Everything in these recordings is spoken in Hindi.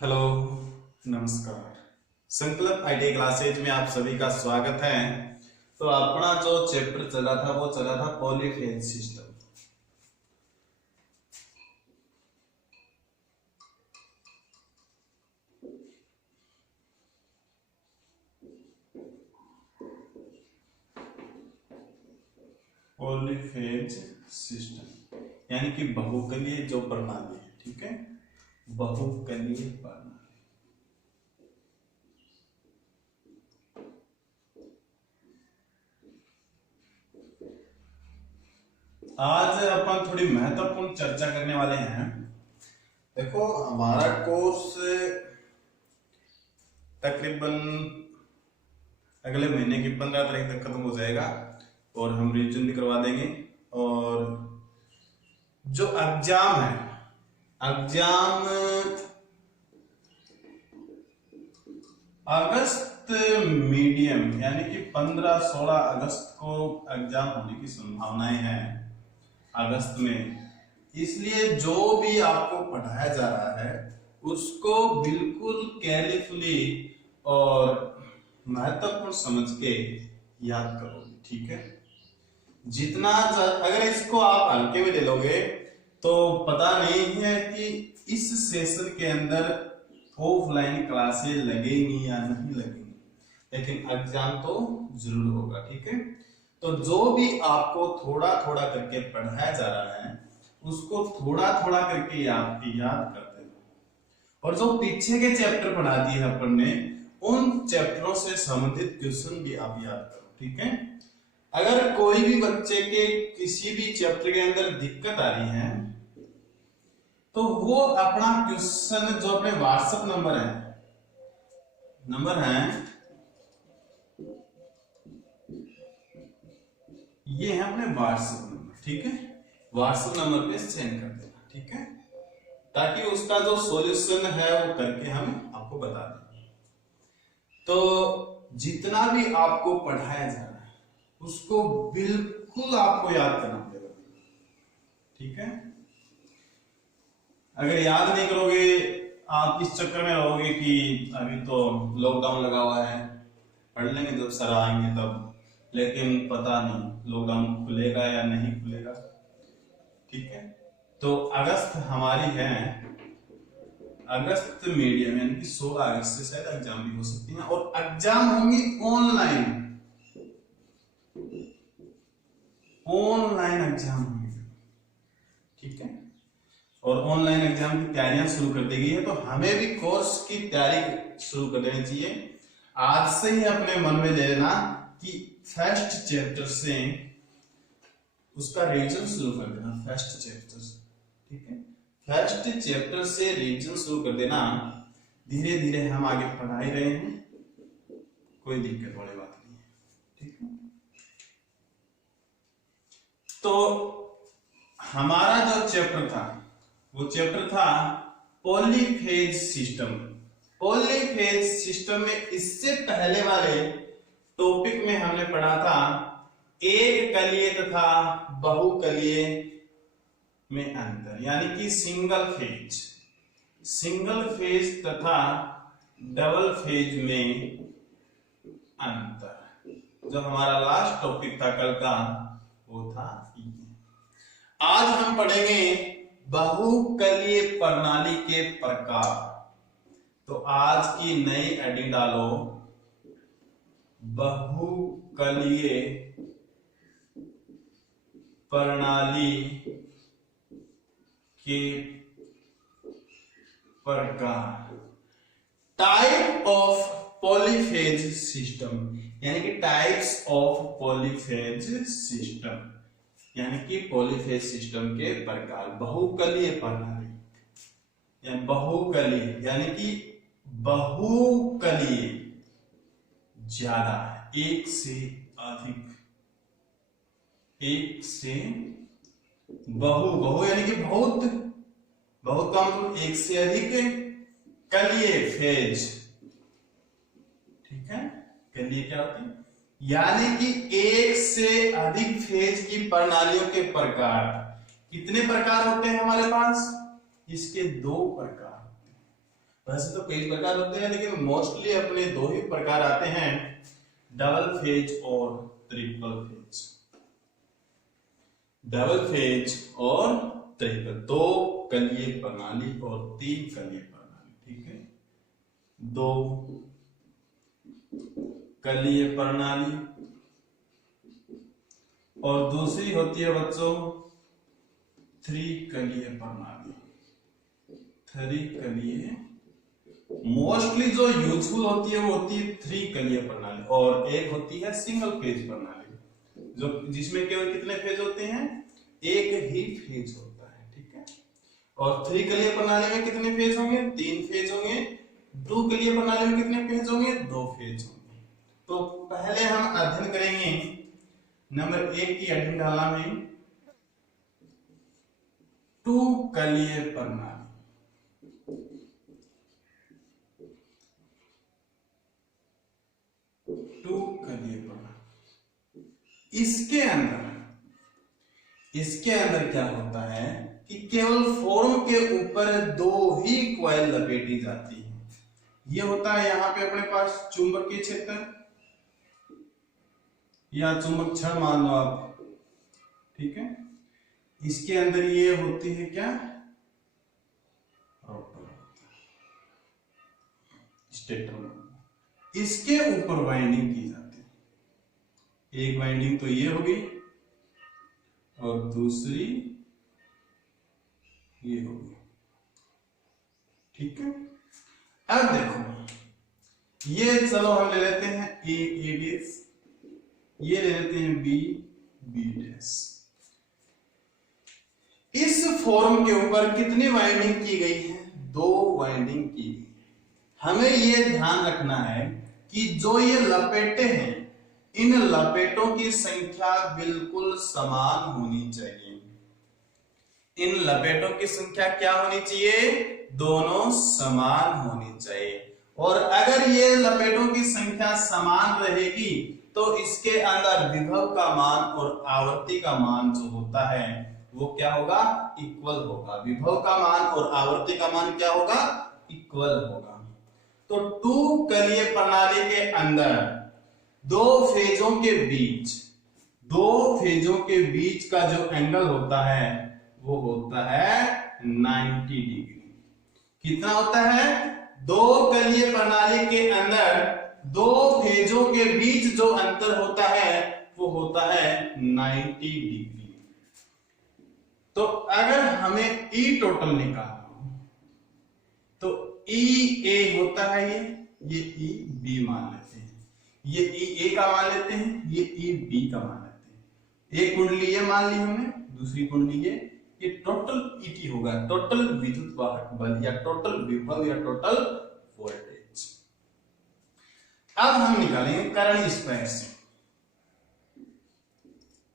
हेलो, नमस्कार। संकल्प आईटी क्लासेज में आप सभी का स्वागत है। तो अपना जो चैप्टर चला था वो चला था पॉलीफेज सिस्टम। पॉलीफेज सिस्टम यानी कि बहुकलीय जो प्रणाली है, ठीक है, बहुकलीय प्रणाली। आज अपन थोड़ी महत्वपूर्ण चर्चा करने वाले हैं। देखो, हमारा कोर्स तकरीबन अगले महीने की 15 तारीख तक खत्म हो जाएगा और हम रिवीजन भी करवा देंगे। और जो एग्जाम है, एग्जाम अगस्त मीडियम यानी कि 15-16 अगस्त को एग्जाम होने की संभावनाएं हैं अगस्त में। इसलिए जो भी आपको पढ़ाया जा रहा है उसको बिल्कुल केयरफुली और महत्वपूर्ण समझ के याद करोगे, ठीक है। जितना अगर इसको आप हल्के में ले लोगे तो पता नहीं है कि इस सेशन के अंदर ऑफलाइन क्लासेस लगेंगी या नहीं लगेंगी, लेकिन एग्जाम तो जरूर होगा, ठीक है। तो जो भी आपको थोड़ा थोड़ा करके पढ़ाया जा रहा है उसको थोड़ा थोड़ा करके याद करते हो। और जो पीछे के चैप्टर पढ़ा दिए हैं अपन ने, उन चैप्टरों से संबंधित क्वेश्चन भी आप याद करो, ठीक है। अगर कोई भी बच्चे के किसी भी चैप्टर के अंदर दिक्कत आ रही है तो वो अपना क्वेश्चन जो अपने व्हाट्सएप नंबर है ये है अपने व्हाट्सएप नंबर, ठीक है। व्हाट्सएप नंबर पे सेंड कर देना, ठीक है, ताकि उसका जो सॉल्यूशन है वो करके हम आपको बता दें। तो जितना भी आपको पढ़ाया जा रहा है उसको बिल्कुल आपको याद करना पड़ेगा, ठीक है। अगर याद नहीं करोगे, आप इस चक्कर में रहोगे कि अभी तो लॉकडाउन लगा हुआ है, पढ़ लेंगे जब सर आएंगे तब, लेकिन पता नहीं लॉकडाउन खुलेगा या नहीं खुलेगा, ठीक है। तो अगस्त हमारी है, अगस्त मीडियम यानी कि 16 अगस्त से शायद एग्जाम भी हो सकती है। और एग्जाम होंगी ऑनलाइन एग्जाम होंगे, ठीक है। और ऑनलाइन एग्जाम की तैयारियां शुरू कर दी गई है, तो हमें भी कोर्स की तैयारी शुरू कर देनी चाहिए। आज से ही अपने मन में ले लेना कि फर्स्ट चैप्टर से उसका रिवीजन शुरू कर देना, फर्स्ट चैप्टर, ठीक है। फर्स्ट चैप्टर से रिवीजन शुरू कर देना। धीरे धीरे हम आगे पढ़ा ही रहे हैं, कोई दिक्कत वाली बात नहीं है, ठीक है। तो हमारा जो चैप्टर था वो चैप्टर था पॉलीफेज सिस्टम। पॉलीफेज सिस्टम में इससे पहले वाले टॉपिक में हमने पढ़ा था एक कलीय तथा बहुकलीय में अंतर, यानी कि सिंगल फेज तथा डबल फेज में अंतर। जो हमारा लास्ट टॉपिक था कल का वो था ये। आज हम पढ़ेंगे बहुकलीय प्रणाली के प्रकार। तो आज की नई हेडिंग डालो, बहुकलीय प्रणाली के प्रकार। टाइप ऑफ पॉलीफेज सिस्टम यानी कि टाइप्स ऑफ पॉलीफेज सिस्टम, यानी कि पॉलीफेज सिस्टम के प्रकार। बहुकलीय प्रणाली यानी बहुकलीय यानी कि बहुकलीय ज्यादा, एक से अधिक, एक से बहु यानी कि बहुत का मतलब एक से अधिक, कलीय फेज, ठीक है। कलीय क्या होती है, यानी कि एक से अधिक फेज की प्रणालियों के प्रकार। कितने प्रकार होते हैं हमारे पास? इसके 2 प्रकार होते हैं। वैसे तो कई प्रकार होते हैं, लेकिन मोस्टली अपने दो ही प्रकार आते हैं, डबल फेज और ट्रिपल फेज। डबल फेज और ट्रिपल, दो कलीय प्रणाली और तीन कलीय प्रणाली, ठीक है। दो कलीय प्रणाली और दूसरी होती है बच्चों थ्री कलीय प्रणाली। थ्री कलीय, मोस्टली जो यूजफुल होती है वो होती है थ्री कलीय प्रणाली, और एक होती है सिंगल फेज प्रणाली, जो जिसमें केवल कितने फेज होते हैं, एक ही फेज होता है, ठीक है। और थ्री कलीय प्रणाली में कितने फेज होंगे, तीन फेज होंगे। दो कलीय प्रणाली में कितने फेज होंगे, दो फेज होंगे। तो पहले हम अध्ययन करेंगे नंबर 1 की अध्ययनशाला में टू कलीय प्रणाली। टू कलीय प्रणाली, इसके अंदर क्या होता है कि केवल फॉर्म के ऊपर दो ही क्वाइल लपेटी जाती है। ये होता है यहाँ पे अपने पास चुंबकीय क्षेत्र या चुंबक क्षण मान लो आप, ठीक है। इसके अंदर ये होती है क्या, रोटर, स्टेटर। इसके ऊपर वाइंडिंग की जाती है। एक वाइंडिंग तो ये होगी और दूसरी ये होगी, ठीक है। अब देखो, ये चलो हम ले लेते हैं ए डैश, ये ले लेते हैं बी डैश। इस फॉर्म के ऊपर कितनी वाइंडिंग की गई है, दो वाइंडिंग की गई। हमें ये ध्यान रखना है कि जो ये लपेटे हैं, इन लपेटों की संख्या बिल्कुल समान होनी चाहिए। इन लपेटों की संख्या क्या होनी चाहिए, दोनों समान होनी चाहिए। और अगर ये लपेटों की संख्या समान रहेगी तो इसके अंदर विभव का मान और आवर्ती का मान जो होता है वो क्या होगा, इक्वल होगा। विभव का मान और आवर्ती का मान क्या होगा, इक्वल होगा। तो टू कलीय प्रणाली के अंदर दो फेजों के बीच का जो एंगल होता है वो होता है 90 डिग्री। कितना होता है, दो कलीय प्रणाली के अंदर दो फेजों के बीच जो अंतर होता है वो होता है 90 डिग्री। तो अगर हमें ई टोटल निकालना हो तो ई ए होता है, ये ई बी मान लेते हैं, ये ई ए का मान लेते हैं, ये ई बी का मान लेते हैं। एक कुंडली ये मान ली हमने, दूसरी कुंडली ये टोटल ईटी होगा, टोटल विद्युत वाहक बल या टोटल विभव या टोटल वोल्टेज। अब हम निकालेंगे कर्ण स्क्वायर से,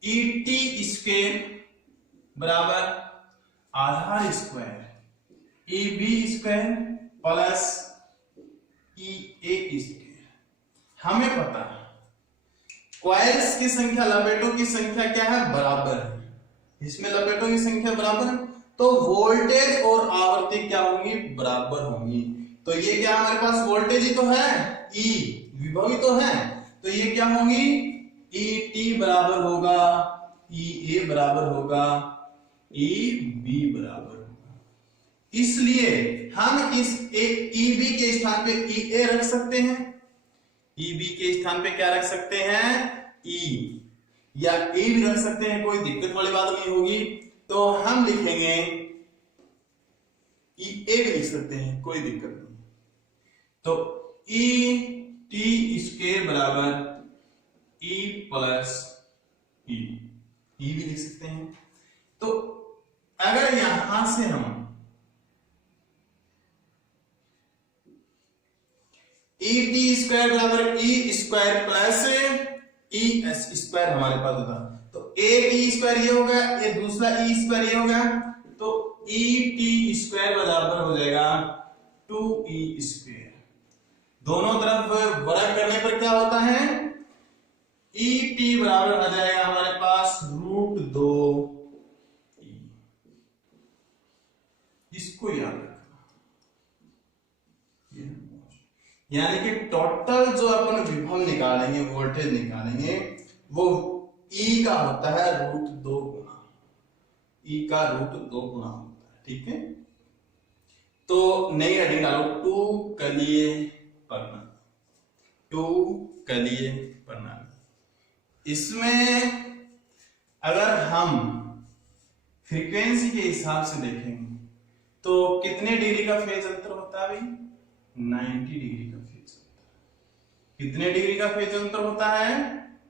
ईटी स्क्वायर बराबर आधार square A B square plus E A square. हमें पता है क्वाइल्स की संख्या, लपेटों की संख्या क्या है, बराबर है। इसमें लपेटों की संख्या बराबर है तो वोल्टेज और आवर्ती क्या होंगी, बराबर होंगी। तो ये क्या हमारे पास वोल्टेज ही तो है, ई विभव ही तो है, तो ये क्या होंगी, ई टी बराबर होगा ई ए बराबर होगा ई बी बराबर होगा। इसलिए हम इस ई बी के स्थान पे ई ए रख सकते हैं, ई बी के स्थान पे क्या रख सकते हैं, ई या ए भी रख सकते हैं, कोई दिक्कत वाली बात नहीं होगी। तो हम लिखेंगे ई ए भी लिख सकते हैं, कोई दिक्कत नहीं। तो ई टी स्क्वायर बराबर ई प्लस ई भी लिख सकते हैं। तो अगर यहां से हम ई टी स्क्वायर बराबर E square plus E S square हमारे पास होता, तो एक ई स्क्वायर ये हो गया, ये दूसरा ई स्क्वायर ये हो गया, तो ई टी स्क्वायर बराबर हो जाएगा 2e स्क्वायर। दोनों तरफ वर्ग करने पर क्या होता है, ई टी बराबर आ जाएगा हमारे पास √2e। इसको याद रखना, यानी कि टोटल जो अपन विभव निकालेंगे, वोल्टेज निकालेंगे, वो E का होता है √2 गुना, E का √2 गुना होता है। ठीक है, तो नई हेडिंग डालो, 2 कलीय प्रणाली, 2 कलीय प्रणाली। इसमें अगर हम फ्रीक्वेंसी के हिसाब से देखेंगे तो कितने डिग्री का फेज अंतर होता है भाई? 90 डिग्री का फेज अंतर। कितने डिग्री का फेज अंतर होता है?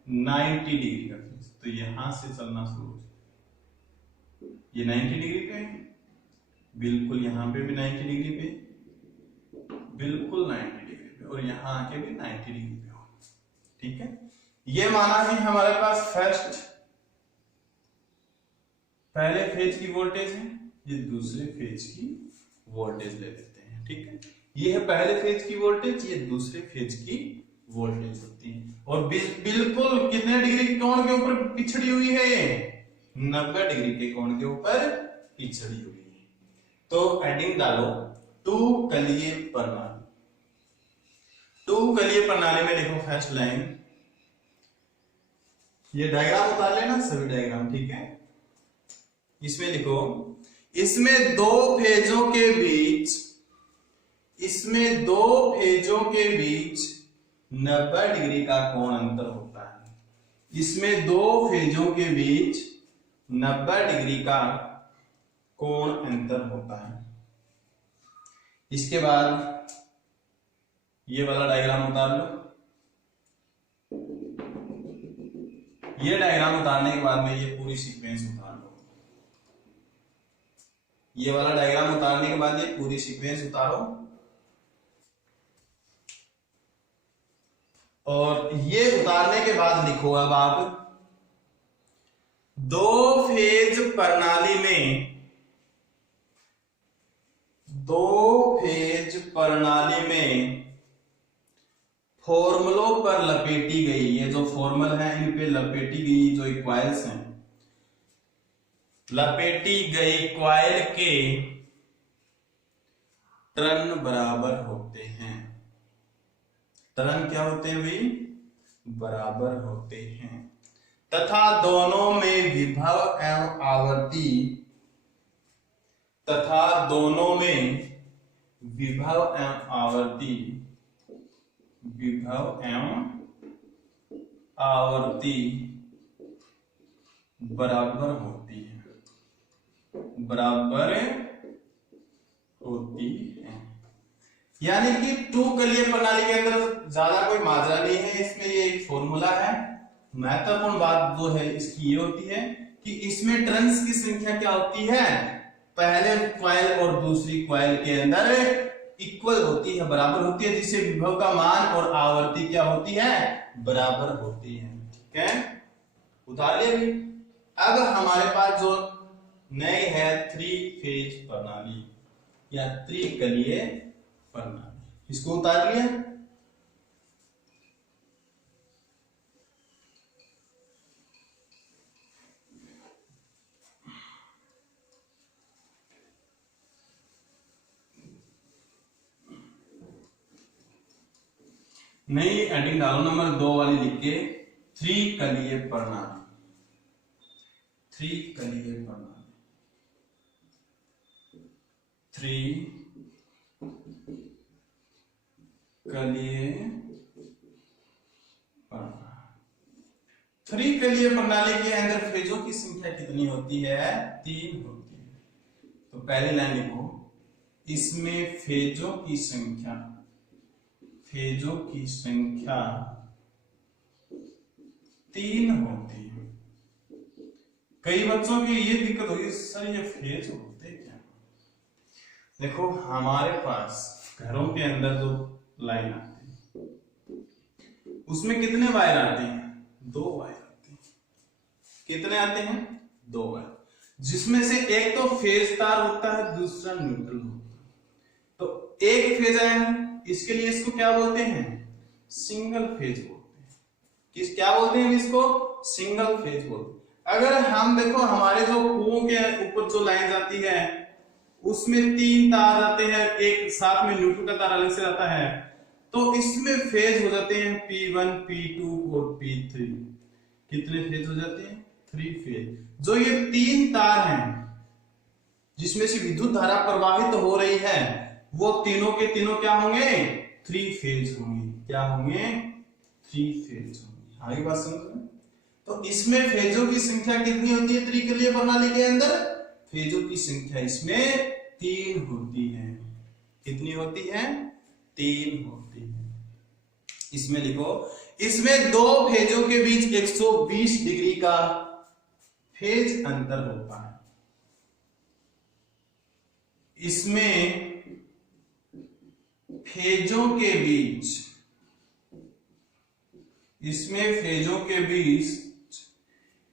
90 डिग्री का फेज। तो यहां से चलना शुरू हो जाए, ये 90 डिग्री पे है, बिल्कुल यहां पे भी 90 डिग्री पे, बिल्कुल 90 डिग्री पे, और यहां आके भी 90 डिग्री पे हो। ठीक है, ये माना कि हमारे पास पहले फेज की वोल्टेज है, ये दूसरे फेज की वोल्टेज ले लेते हैं। ठीक है, ये है पहले फेज की वोल्टेज, ये दूसरे फेज की वोल्टेज होती है, और बिल्कुल कितने डिग्री के कोण के ऊपर पिछड़ी हुई है ये? 90 डिग्री के कोण के ऊपर पिछड़ी हुई है। तो हेडिंग डालो, 2 कलीय प्रणाली। 2 कलीय प्रणाली में देखो फर्स्ट लाइन, ये डायग्राम उतार लेना सभी डायग्राम। ठीक है, इसमें लिखो, इसमें दो फेजों के बीच 90 डिग्री का कोण अंतर होता है। इसमें दो फेजों के बीच 90 डिग्री का कोण अंतर होता है। इसके बाद ये वाला डायग्राम उतार लो। ये डायग्राम उतारने के बाद में ये पूरी सीक्वेंस उतार लो। ये वाला डायग्राम उतारने के बाद ये पूरी सीक्वेंस उतारो, और ये उतारने के बाद लिखो अब आप, दो फेज प्रणाली में फॉर्मूलों पर लपेटी गई, ये जो फॉर्मूल है इन पे लपेटी गई जो इक्वाइल्स हैं, लपेटी गई क्वाइल के टर्न बराबर होते हैं। टर्न क्या होते हैं भाई? बराबर होते हैं, तथा दोनों में विभव एवं आवर्ती बराबर होती है। यानी कि 2 कलीय प्रणाली के अंदर ज्यादा कोई माजरा नहीं है, इसमें ये एक फॉर्मूला है। महत्वपूर्ण बात जो है इसकी ये होती है कि इसमें टर्न्स की संख्या क्या होती है? पहले क्वाइल और दूसरी क्वाइल के अंदर इक्वल होती है, बराबर होती है, जिससे विभव का मान और आवर्ती क्या होती है? बराबर होती है। ठीक है, उतार लिया भी। अब हमारे पास जो नई है 3 फेज प्रणाली या त्रिकलीय प्रणाली, इसको उतार लिया। नई हेडिंग डालो नंबर 2 वाली लिख के, 3 कलीय प्रणाली। 3 कलीय प्रणाली, 3 कलीय प्रणाली। 3 कलीय प्रणाली के अंदर फेजों की संख्या कितनी होती है? 3 होती है। तो पहली लाइन लिखो, इसमें फेजों की संख्या 3 होती है। कई बच्चों की ये दिक्कत होगी, सर ये फेज होते क्या? देखो हमारे पास घरों के अंदर जो लाइन आती है उसमें कितने वायर आते हैं? 2 वायर आते हैं। कितने आते हैं? 2 वायर, जिसमें से एक तो फेज तार होता है, दूसरा न्यूट्रल होता है। तो एक फेज आया, इसके लिए इसको क्या बोलते हैं? सिंगल फेज बोलते हैं। क्या बोलते हैं इसको? सिंगल फेज बोलते हैं। अगर हम देखो हमारे जो कुओं के ऊपर जो लाइन जाती है उसमें 3 तार आते हैं, एक साथ में न्यूट्रल का तार अलग से आता है, तो इसमें फेज हो जाते हैं P1, P2 और P3। कितने फेज हो जाते हैं? 3 फेज। जो ये 3 तार हैं जिसमें से विद्युत धारा प्रवाहित हो रही है, वो तीनों के तीनों क्या होंगे? 3 फेज होंगे। क्या होंगे? 3 फेज होंगे। आगे बात समझ में? तो इसमें फेजों की संख्या कितनी होती है त्रिकलीय प्रणाली के अंदर? फेजों की संख्या इसमें 3 होती है। कितनी होती है? 3 होती है। इसमें लिखो, इसमें 2 फेजों के बीच 120 डिग्री का फेज अंतर होता है। इसमें फेजों के बीच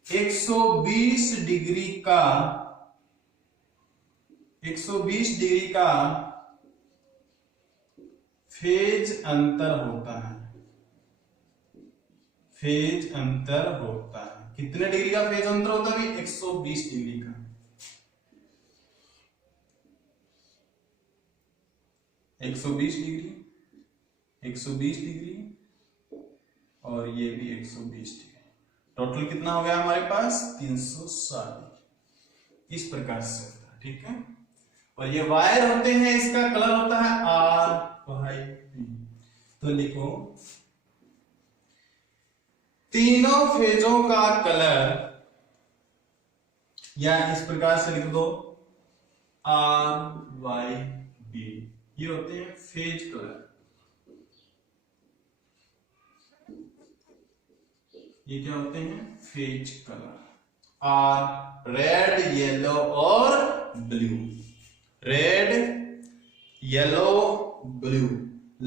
120 डिग्री का फेज अंतर होता है। फेज अंतर होता है। कितने डिग्री का फेज अंतर होता है? 120 डिग्री का। 120 डिग्री, 120 डिग्री और ये भी 120 डिग्री। टोटल कितना हो गया हमारे पास? 360 डिग्री। इस प्रकार से होता है। ठीक है। और ये वायर होते हैं, इसका कलर होता है RYP। तो लिखो, तीनों फेजों का कलर, या इस प्रकार से लिख दो RYB। ये होते हैं फेज कलर। ये क्या होते हैं? Phase colour. R red, yellow और ब्लू। रेड, येलो, ब्लू,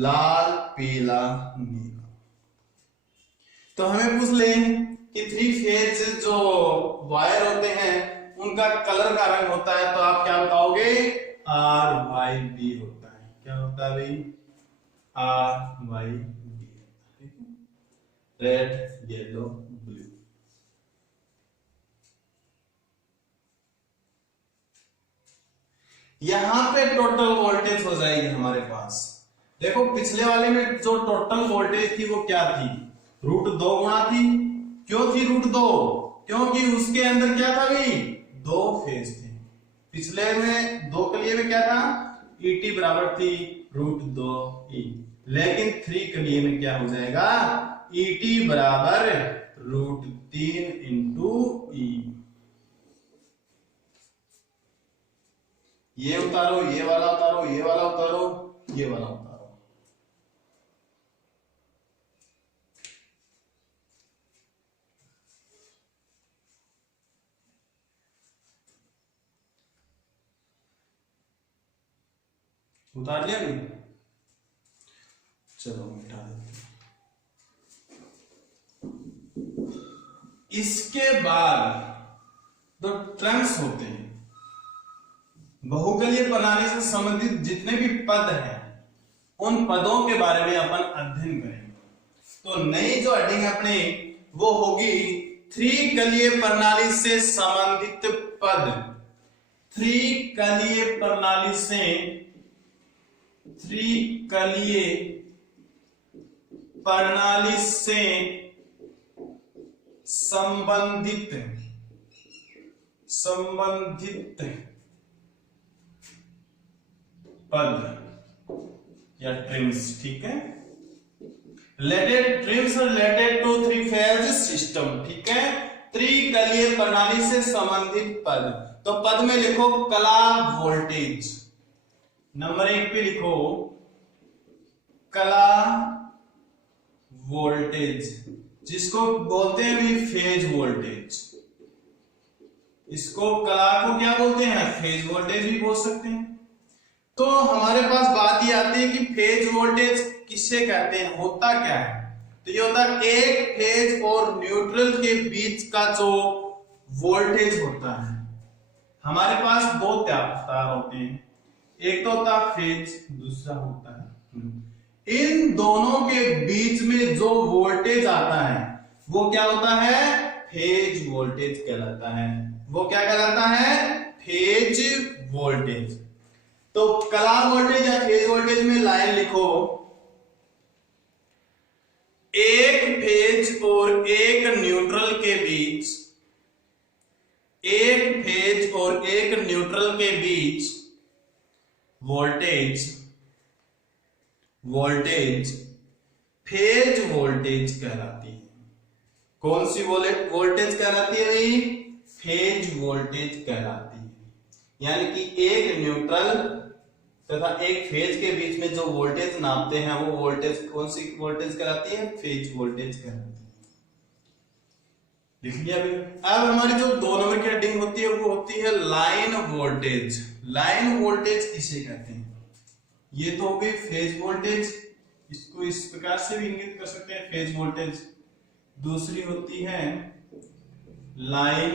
लाल, पीला, नीला। तो हमें पूछ ले कि 3 फेज जो वायर होते हैं उनका कलर का रंग होता है, तो आप क्या बताओगे? RYB होता है। क्या होता है भाई? RYB। Red, yellow, blue. यहां पे टोटल वोल्टेज हो जाएगी हमारे पास। देखो, पिछले वाले में जो टोटल वोल्टेज थी वो क्या थी? √2 गुणा थी। क्यों थी √2? क्योंकि उसके अंदर क्या था भाई? 2 फेज थे। पिछले में 2 कलिये में क्या था? ET बराबर थी √2E। लेकिन 3 कलिये में क्या हो जाएगा? ET बराबर √3 इंटू E। ये उतारो, ये वाला उतारो, ये वाला उतारो, ये वाला उतारो। उतार लिया नहीं? चलो मिटा देते हैं। इसके बाद जो ट्रंक्स होते हैं, बहुकलीय प्रणाली से संबंधित जितने भी पद हैं, उन पदों के बारे में अपन अध्ययन करेंगे। तो नई जो हेडिंग अपनी वो होगी 3 कलीय प्रणाली से संबंधित पद। 3 कलीय प्रणाली से संबंधित पद या ट्रिम्स। ठीक है। Related terms related to 3 phase system. ठीक है। त्रिकलीय प्रणाली से संबंधित पद। तो पद में लिखो कला वोल्टेज। नंबर 1 पे लिखो कला वोल्टेज, जिसको बोलते हैं भी फेज वोल्टेज। इसको कला को क्या बोलते हैं? फेज वोल्टेज भी बोल सकते हैं। तो हमारे पास बात ये आती है कि फेज वोल्टेज किसे कहते हैं, होता क्या है? तो ये होता है एक फेज और न्यूट्रल के बीच का जो वोल्टेज होता है। हमारे पास 2 तार होते हैं, एक तो होता है फेज, दूसरा होता है। इन दोनों के बीच में जो वोल्टेज आता है वो क्या होता है? फेज वोल्टेज कहलाता है। वो क्या कहलाता है? Phase voltage. तो कला वोल्टेज या फेज वोल्टेज में लाइन लिखो एक फेज और एक न्यूट्रल के बीच, एक फेज और एक न्यूट्रल के बीच वोल्टेज फेज वोल्टेज कहलाती है। कौन सी वोल्टेज कहलाती है भाई? फेज वोल्टेज कहलाती है। यानी कि एक न्यूट्रल तथा एक फेज के बीच में जो वोल्टेज नापते हैं वो वोल्टेज कौन सी वोल्टेज कहलाती है? फेज वोल्टेज कहलाती है। लिख लिया अभी। अब हमारी जो 2 नंबर की हेडिंग होती है वो होती है लाइन वोल्टेज। लाइन वोल्टेज किसे कहते हैं? ये तो हो गई फेज वोल्टेज, इसको इस प्रकार से भी इंगित कर सकते हैं फेज वोल्टेज। दूसरी होती है लाइन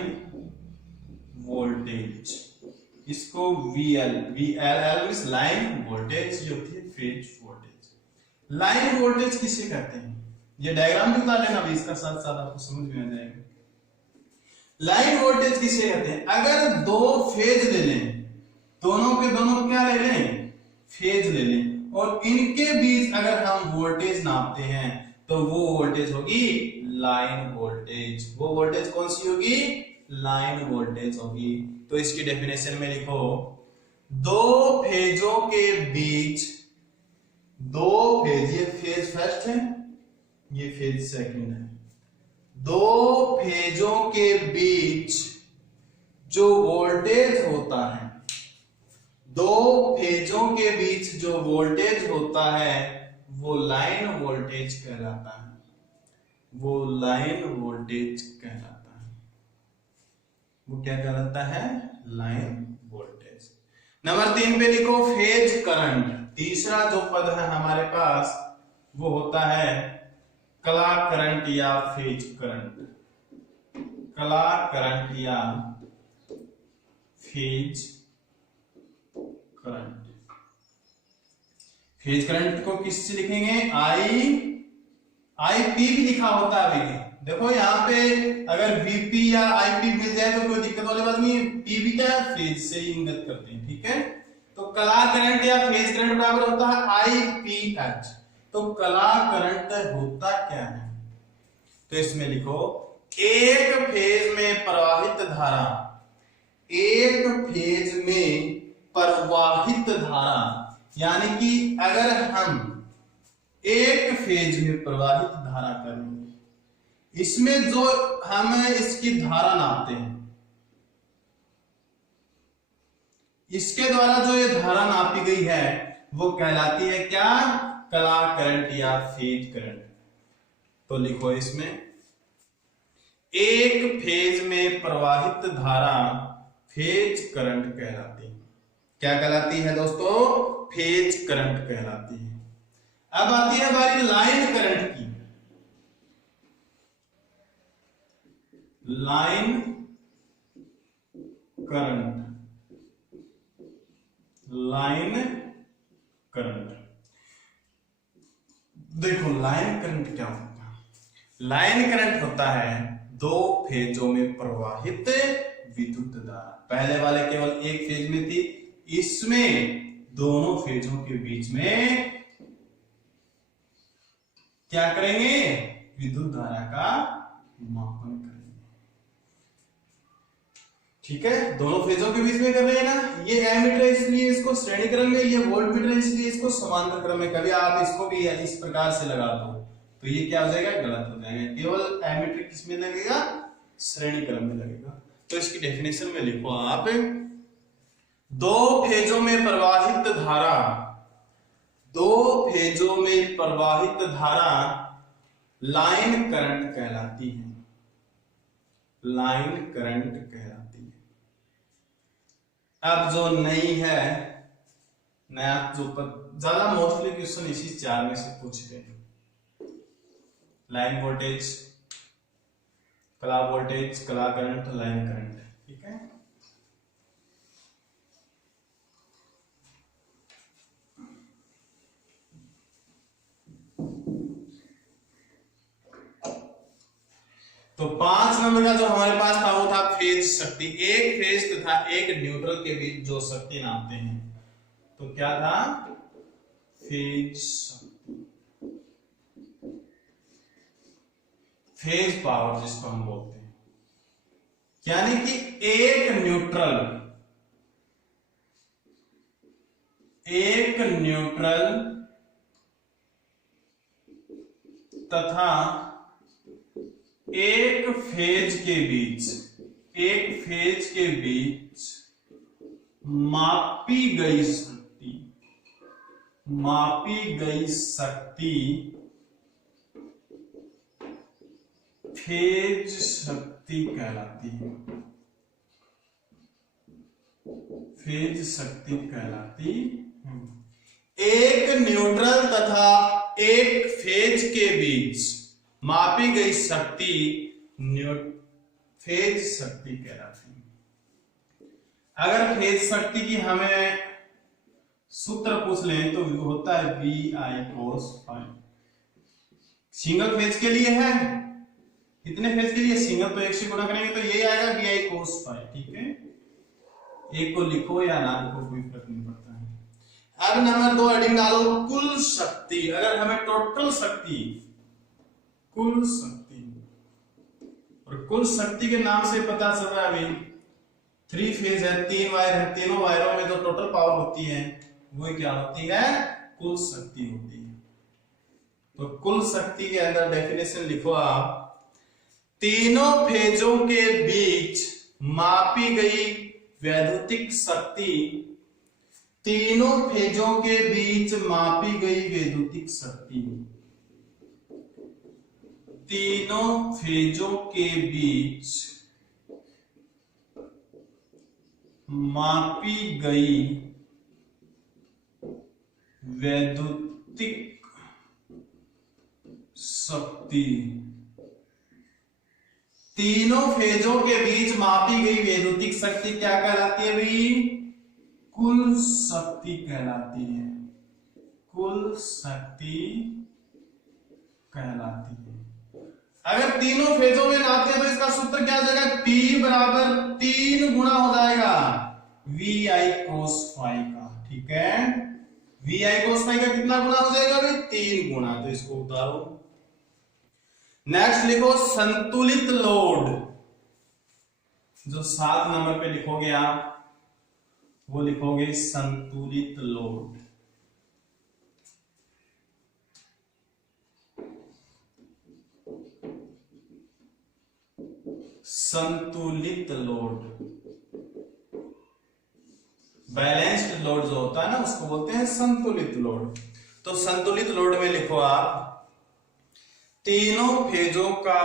वोल्टेज, इसको VL मींस लाइन वोल्टेज, जो होती है फेज वोल्टेज। लाइन वोल्टेज किसे कहते हैं? ये डायग्राम भी उतार लेना भी, इसका साथ साथ आपको समझ में आ जाएगा। लाइन वोल्टेज किसे कहते हैं? अगर 2 फेज ले लें, दोनों के दोनों क्या ले लें? फेज ले लें, और इनके बीच अगर हम वोल्टेज नापते हैं तो वो वोल्टेज होगी लाइन वोल्टेज। वो वोल्टेज कौन सी होगी? लाइन वोल्टेज होगी। तो इसकी डेफिनेशन में लिखो, 2 फेजों के बीच, 2 फेज, ये फेज फर्स्ट है, ये फेज सेकंड है, 2 फेजों के बीच जो वोल्टेज होता है, 2 फेजों के बीच जो वोल्टेज होता है वो लाइन वोल्टेज कहलाता है। वो लाइन वोल्टेज कहलाता है। वो क्या कहलाता है? Line voltage. नंबर 3 पे लिखो फेज करंट। तीसरा जो पद है हमारे पास वो होता है कला करंट या फेज करंट। कला करंट या फेज करंट। फेज करंट को किससे लिखेंगे? आई पी भी लिखा होता है अभी। देखो यहाँ पे अगर वीपी या आईपी मिल जाए तो कोई दिक्कत वाली बात नहीं है। पी भी क्या है? फेज से ही इंगित करते हैं, ठीक है। तो कला करंट या फेज करंट बराबर होता है आईपीएच। तो कला करंट होता क्या है? तो इसमें लिखो एक फेज में प्रवाहित धारा, एक फेज में प्रवाहित धारा, यानी कि अगर हम एक फेज में प्रवाहित धारा करेंगे, इसमें जो हम इसकी धारा नापते हैं, इसके द्वारा जो ये धारा नापी गई है वो कहलाती है क्या? कला करंट या फेज करंट। तो लिखो इसमें एक फेज में प्रवाहित धारा फेज करंट कहलाती है। क्या कहलाती है दोस्तों? फेज करंट कहलाती है। अब आती है बारी लाइन करंट की। Line current, line current. देखो लाइन करंट क्या होता है? लाइन करंट होता है 2 फेजों में प्रवाहित विद्युत धारा। पहले वाले केवल एक फेज में थी, इसमें दोनों फेजों के बीच में क्या करेंगे? विद्युत धारा का मापन करेंगे, ठीक है। दोनों फेजों के बीच में कर रहे हैं ना। ये एमीटर है इसलिए इसको श्रेणी क्रम में, ये वोल्टमीटर है इसलिए इसको समांतर क्रम में। कभी आप इसको भी इस प्रकार से लगा दो तो ये क्या हो जाएगा? गलत हो जाएगा। केवल एमीटर किस में लगेगा? श्रेणी क्रम में लगेगा। तो इसकी डेफिनेशन में लिखो आप, 2 फेजों में प्रवाहित धारा, 2 फेजों में प्रवाहित धारा लाइन करंट कहलाती है। लाइन करंट कहलाती है। अब जो नई है, नया जो ज्यादा मोस्टली क्वेश्चन इसी 4 में से पूछ रहे हैं। लाइन वोल्टेज, कला वोल्टेज, कला करंट, लाइन करंट, ठीक है। तो 5 नंबर का जो हमारे पास था वो था फेज शक्ति। एक फेज तथा एक न्यूट्रल के बीच जो शक्ति नापते हैं तो क्या था? फेज शक्ति। फेज पावर जिसको हम बोलते हैं, यानी कि एक न्यूट्रल तथा एक फेज के बीच मापी गई शक्ति फेज शक्ति कहलाती है। फेज शक्ति कहलाती है। एक न्यूट्रल तथा एक फेज के बीच मापी गई शक्ति फेज शक्ति कहलाती है। अगर फेज शक्ति की हमें सूत्र पूछ लें तो होता है VI cos phi। Single phase के लिए है, कितने फेज के लिए? सिंगल, तो एक से गुणा करेंगे तो यही आएगा VI cos phi। ठीक है, एक को लिखो या ना लिखो कोई फर्क नहीं पड़ता है। अब नंबर 2 हेडिंग डालो कुल शक्ति। अगर हमें टोटल शक्ति, कुल शक्ति, और कुल शक्ति के नाम से पता चल रहा है अभी 3 फेज है, 3 वायर है, तीनों वायरों में जो टोटल पावर होती है वो क्या होती है? कुल शक्ति होती है। तो कुल शक्ति के अंदर डेफिनेशन लिखो आप, तीनों फेजों के बीच मापी गई वैद्युतिक शक्ति, तीनों फेजों के बीच मापी गई वैद्युतिक शक्ति, तीनों फेजों के बीच मापी गई वैद्युतिक शक्ति, तीनों फेजों के बीच मापी गई वैद्युतिक शक्ति क्या कहलाती है भाई? कुल शक्ति कहलाती है। कुल शक्ति कहलाती है। अगर तीनों फेजों में नापते हैं तो इसका सूत्र क्या हो जाएगा? P बराबर 3 गुना हो जाएगा VI cos phi का। ठीक है, VI cos phi का कितना गुना हो जाएगा भाई? 3 गुना। तो इसको उतारो। नेक्स्ट लिखो संतुलित लोड। जो 7 नंबर पे लिखोगे आप वो लिखोगे संतुलित लोड। संतुलित लोड, बैलेंस्ड लोड जो होता है ना उसको बोलते हैं संतुलित लोड। तो संतुलित लोड में लिखो आप, तीनों फेजों का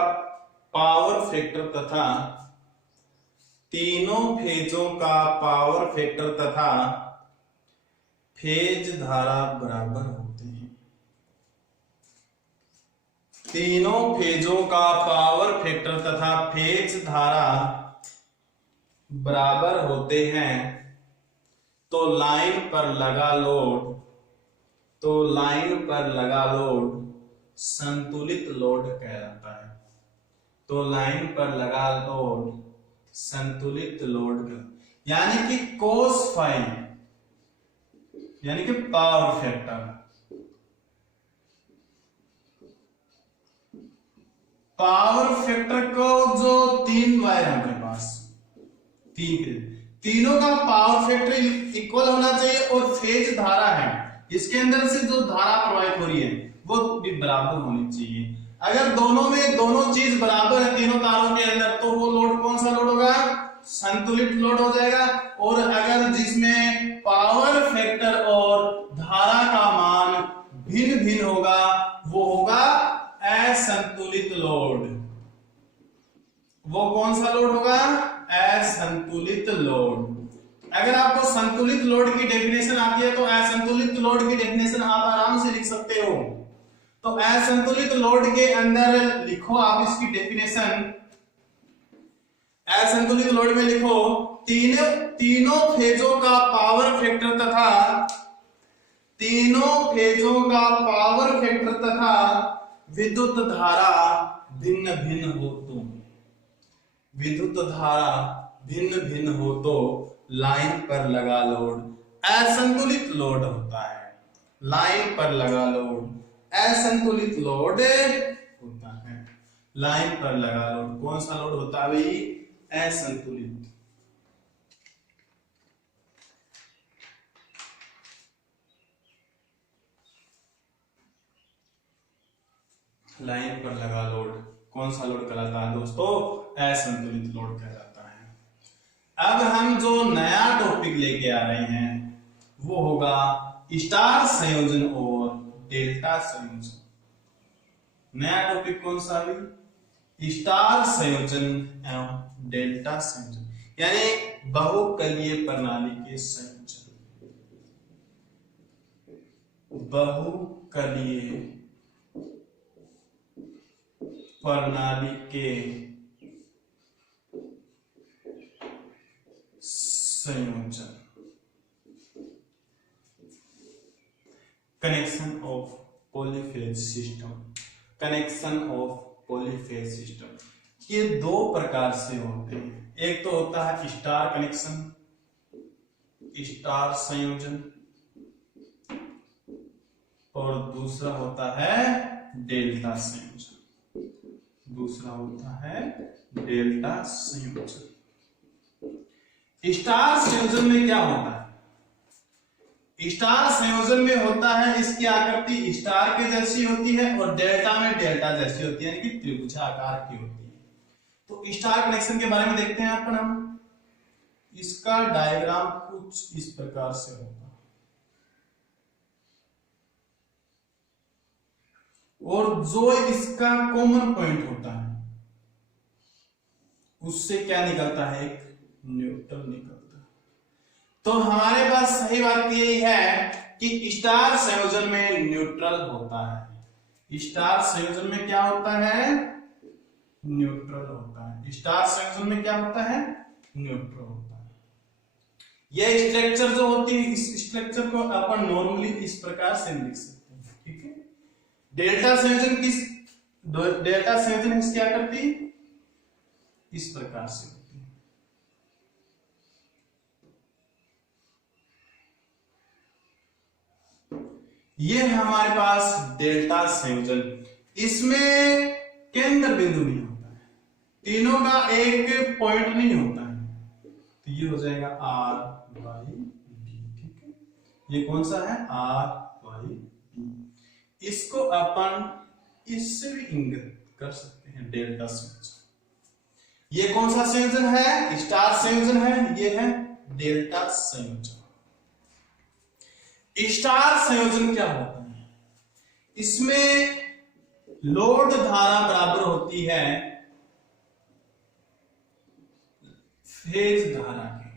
पावर फैक्टर तथा तीनों फेजों का पावर फैक्टर तथा फेज धारा बराबर होते हैं। तीनों फेजों का पावर फैक्टर तथा फेज धारा बराबर होते हैं तो लाइन पर लगा लोड संतुलित लोड कहलाता है। तो लाइन पर लगा लोड संतुलित लोड, यानी कि cos phi यानी कि पावर फैक्टर। पावर फैक्टर को जो 3 वायर है हमारे पास, तीनों का पावर फैक्टर इक्वल होना चाहिए और फेज धारा है इसके अंदर से जो धारा प्रवाहित हो रही है वो भी बराबर होनी चाहिए। अगर दोनों चीज बराबर है तीनों तारों के अंदर तो वो लोड कौन सा लोड होगा? संतुलित लोड हो जाएगा। और अगर जिसमें पावर फैक्टर और धारा का मान भिन्न भिन्न होगा वो होगा असंतुलित लोड। वो कौन सा लोड होगा? असंतुलित लोड। अगर आपको संतुलित लोड की डेफिनेशन आती है तो असंतुलित लोड की डेफिनेशन आप आराम से लिख सकते हो। तो असंतुलित लोड के अंदर लिखो आप इसकी डेफिनेशन। असंतुलित लोड में लिखो तीनों फेजों का पावर फैक्टर तथा विद्युत धारा भिन्न भिन्न हो तो लाइन पर लगा लोड असंतुलित लोड होता है। लाइन पर लगा लोड असंतुलित लोड होता है। लाइन पर लगा लोड। कौन सा लोड होता है भाई? असंतुलित। लाइन पर लगा लोड कौन सा लोड कहलाता है दोस्तों? असंतुलित लोड कहलाता है। अब हम जो नया टॉपिक लेके आ रहे हैं वो होगा स्टार संयोजन और डेल्टा संयोजन। नया टॉपिक कौन सा है? स्टार संयोजन एवं डेल्टा संयोजन, यानी बहुकलीय प्रणाली के संयोजन। बहुकलीय प्रणाली के संयोजन। Connection of polyphase system. Connection of polyphase system ये दो प्रकार से होते हैं। एक तो होता है स्टार कनेक्शन, स्टार संयोजन, और दूसरा होता है डेल्टा संयोजन। दूसरा होता है डेल्टा संयोजन। स्टार संयोजन में क्या होता है? स्टार संयोजन में होता है इसकी आकृति स्टार के जैसी होती है और डेल्टा में डेल्टा जैसी होती है, यानी कि त्रिभुजाकार की होती है। तो स्टार कनेक्शन के बारे में देखते हैं अपन हम। इसका डायग्राम कुछ इस प्रकार से होगा और जो इसका कॉमन पॉइंट होता है उससे क्या निकलता है? एक न्यूट्रल निकलता है। तो हमारे पास सही बात यही है कि स्टार संयोजन में न्यूट्रल होता है। स्टार संयोजन में क्या होता है? न्यूट्रल होता है। स्टार संयोजन में क्या होता है? न्यूट्रल होता है। यह स्ट्रक्चर जो होती है, इस स्ट्रक्चर को अपन नॉर्मली इस प्रकार से लिख सकते हैं, ठीक है। डेल्टा संयोजन इसकी आकृति इस प्रकार से होती है। ये हमारे पास डेल्टा संयोजन। इसमें केंद्र बिंदु नहीं होता है, तीनों का एक पॉइंट नहीं होता है। तो ये हो जाएगा आर बाई बी, ठीक है। ये कौन सा है? R by B. इसको अपन इससे भी इंगित कर सकते हैं, डेल्टा संयोजन। ये कौन सा संयोजन है? स्टार संयोजन है। ये है डेल्टा संयोजन। स्टार संयोजन क्या होता है? इसमें लोड धारा बराबर होती है फेज धारा के।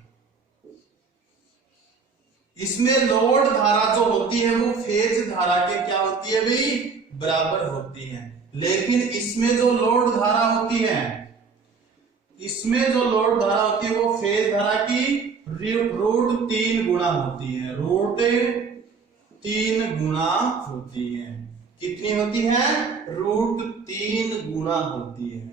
इसमें लोड धारा जो होती है वो फेज धारा के क्या होती है भाई? बराबर होती है। लेकिन इसमें जो लोड धारा होती है, इसमें जो लोड धारा होती है वो फेज धारा की रूट 3 गुना होती है। रूट 3 गुना होती है। कितनी होती है? रूट 3 गुना होती है।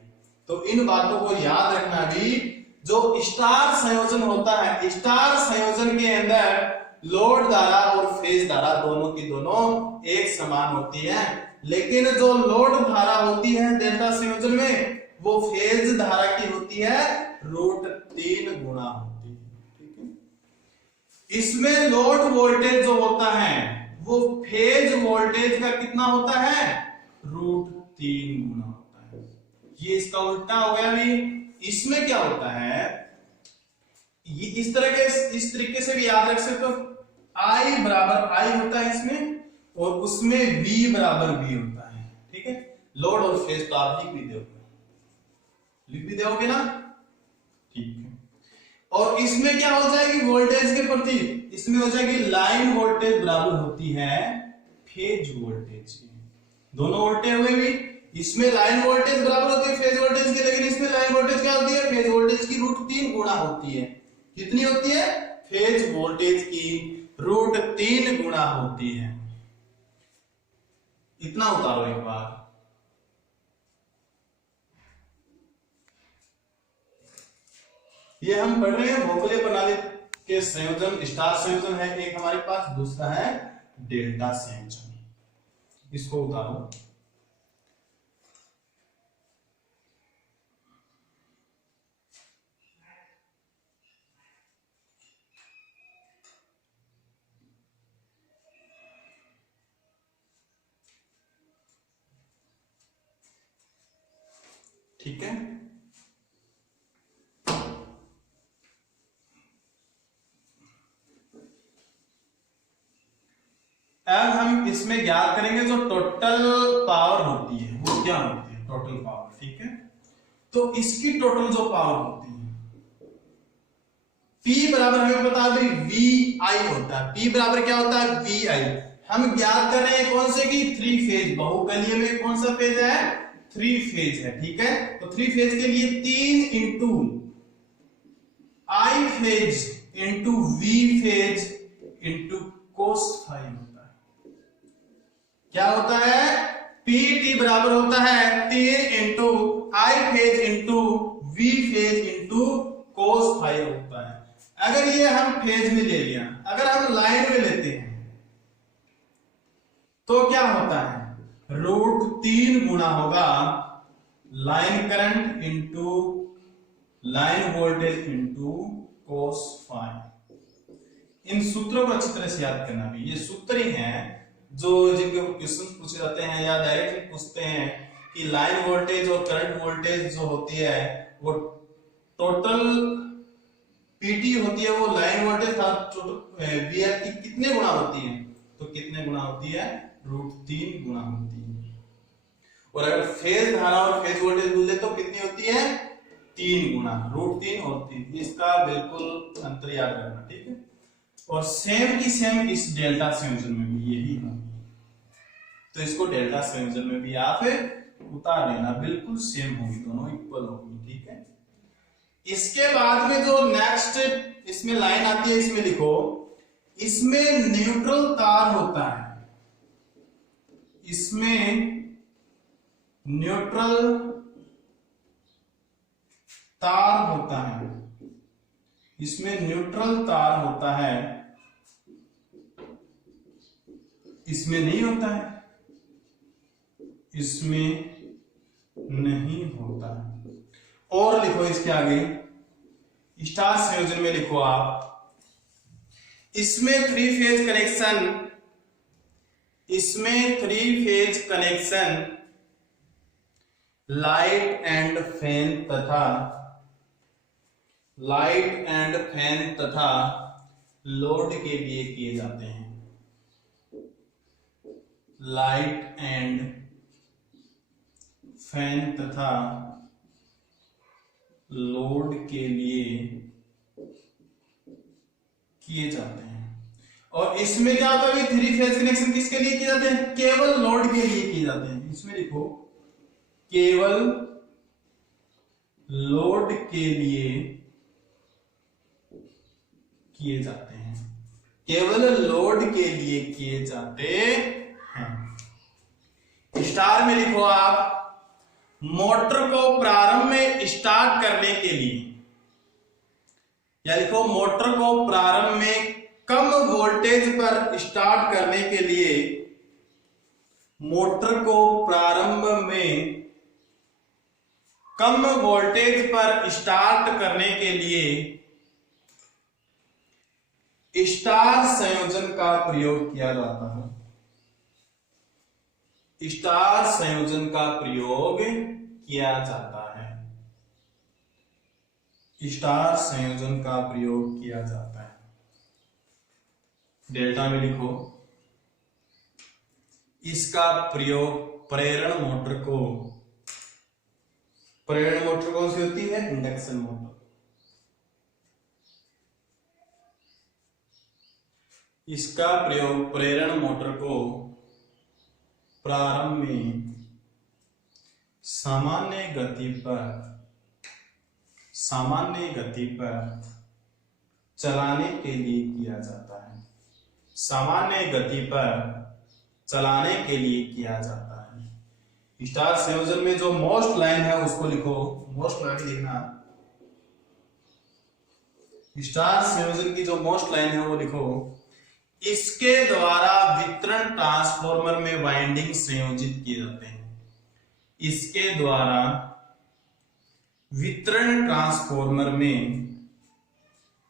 तो इन बातों को याद रखना भी। जो स्टार संयोजन होता है, स्टार संयोजन के अंदर लोड धारा और फेज धारा दोनों की दोनों एक समान होती है। लेकिन जो लोड धारा होती है डेल्टा संयोजन में, वो फेज धारा की होती है रूट 3 गुना होती है, ठीक है। इसमें लोड वोल्टेज जो होता है वो फेज वोल्टेज का कितना होता है? रूट 3 गुना होता है। ये इसका उल्टा हो गया भी। इसमें क्या होता है? ये इस तरीके से भी याद रख सकते हो। I बराबर I होता है इसमें, और उसमें V बराबर V होता है, ठीक है। लोड और फेज तो आप लिख भी दोगे ना, ठीक है। और इसमें क्या हो जाएगी? वोल्टेज के प्रति इसमें हो जाएगी लाइन वोल्टेज बराबर होती है फेज वोल्टेज की। दोनों वोल्टेज हुए भी। इसमें लाइन वोल्टेज बराबर होती है फेज वोल्टेज की, लेकिन इसमें लाइन वोल्टेज क्या होती है? फेज वोल्टेज की रूट 3 गुना होती है। कितनी होती है? फेज वोल्टेज की रूट 3 गुना होती है। इतना उतारो एक बार। ये हम पढ़ रहे हैं बहुकलीय प्रणाली के संयोजन। स्टार संयोजन है एक हमारे पास, दूसरा है डेल्टा संयोजन। इसको उतारो। ठीक है। अब हम इसमें ज्ञात करेंगे जो टोटल पावर होती है वो क्या होती है, टोटल पावर। ठीक है, तो इसकी टोटल जो पावर होती है P बराबर हमें पता है वी आई होता है। P बराबर क्या होता है, वी आई। हम ज्ञात कर रहे हैं कौन से की, थ्री फेज। बहुकलीय में कौन सा फेज है, थ्री फेज है। ठीक है, तो थ्री फेज के लिए 3 into I phase into V phase into cos phi होता है। क्या होता है, पीटी बराबर होता है 3 into I phase into V phase into cos phi होता है। अगर ये हम फेज में ले लिया, अगर हम लाइन में लेते हैं तो क्या होता है, √3 गुना होगा line current into line voltage into cos phi. इन सूत्रों को अच्छी तरह से याद करना भी। ये सूत्र ही हैं जो जिनके क्वेश्चन पूछे जाते हैं या डायरेक्टली पूछते हैं कि लाइन वोल्टेज और करंट वोल्टेज जो होती है वो टोटल पीटी होती है, वो लाइन वोल्टेज था वीआर की कितने गुना होती है, तो कितने गुना होती है, √3 गुना होती है। और अगर फेज धारा और फेज वोल्टेज बोले तो कितनी होती है, 3 गुना, √3 और 3। इसका बिल्कुल अंतर याद रखना। ठीक है, और सेम की सेम इस डेल्टा संयोजन में भी यही होगी, तो इसको डेल्टा संयोजन में भी आप उतार लेना, बिल्कुल सेम होगी, दोनों इक्वल होगी। ठीक है, इसके बाद में जो नेक्स्ट इसमें लाइन आती है, इसमें लिखो, इसमें न्यूट्रल तार होता है, इसमें न्यूट्रल तार होता है, इसमें न्यूट्रल तार होता है, इसमें नहीं होता है, इसमें नहीं होता है। और लिखो इसके आगे स्टार संयोजन में लिखो आप, इसमें थ्री फेज कनेक्शन, इसमें three phase connection light and fan तथा लाइट एंड फैन तथा लोड के लिए किए जाते हैं। लाइट एंड फैन तथा लोड के लिए किए जाते हैं। और इसमें क्या होता है, थ्री फेज कनेक्शन किसके लिए किए जाते हैं, केवल लोड के लिए किए जाते हैं। इसमें लिखो केवल लोड के लिए किए जाते हैं, केवल लोड के लिए किए जाते हैं। स्टार में लिखो आप, मोटर को प्रारंभ में स्टार्ट करने के लिए, या लिखो मोटर को प्रारंभ में कम वोल्टेज पर स्टार्ट करने के लिए, मोटर को प्रारंभ में कम वोल्टेज पर स्टार्ट करने के लिए स्टार संयोजन का प्रयोग किया जाता है। स्टार संयोजन का प्रयोग किया जाता है, स्टार संयोजन का प्रयोग किया जाता है। डेल्टा में लिखो, इसका प्रयोग प्रेरण मोटर को, प्रेरण मोटर कौन सी होती है, इंडक्शन मोटर, इसका प्रयोग प्रेरण मोटर को प्रारंभ में सामान्य गति पर चलाने के लिए किया जाता है, सामान्य गति पर चलाने के लिए किया जाता है। स्टार संयोजन में जो मोस्ट लाइन है उसको लिखो, मोस्ट लाइन लिखना, स्टार संयोजन की जो मोस्ट लाइन है वो लिखो, इसके द्वारा वितरण ट्रांसफार्मर में वाइंडिंग संयोजित किए जाते हैं। इसके द्वारा वितरण ट्रांसफार्मर में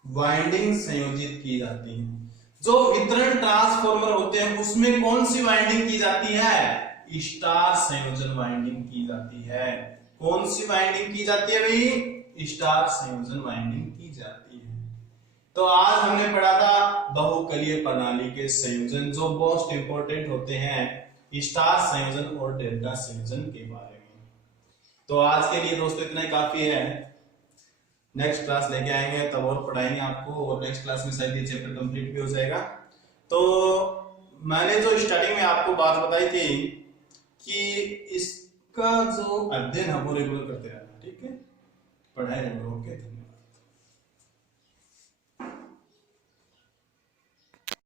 वाइंडिंग संयोजित की जाती है। जो वितरण ट्रांसफार्मर होते हैं उसमें कौन सी वाइंडिंग की जाती है, स्टार संयोजन वाइंडिंग की जाती है। कौन सी वाइंडिंग की जाती है भाई? स्टार संयोजन वाइंडिंग की जाती है। तो आज हमने पढ़ा था बहुकलीय प्रणाली के संयोजन, जो मोस्ट इंपोर्टेंट होते हैं स्टार संयोजन और डेल्टा संयोजन के बारे में। तो आज के लिए दोस्तों इतना ही काफी है। नेक्स्ट क्लास लेके आएंगे, तब और पढ़ाएंगे आपको, और नेक्स्ट क्लास में शायद ये चैप्टर कंप्लीट भी हो जाएगा। तो मैंने जो स्टार्टिंग में आपको बात बताई थी कि इसका जो अध्ययन है वो रेगुलर करते रहना, ठीक है? पढ़ाई रेगुलर। ओके।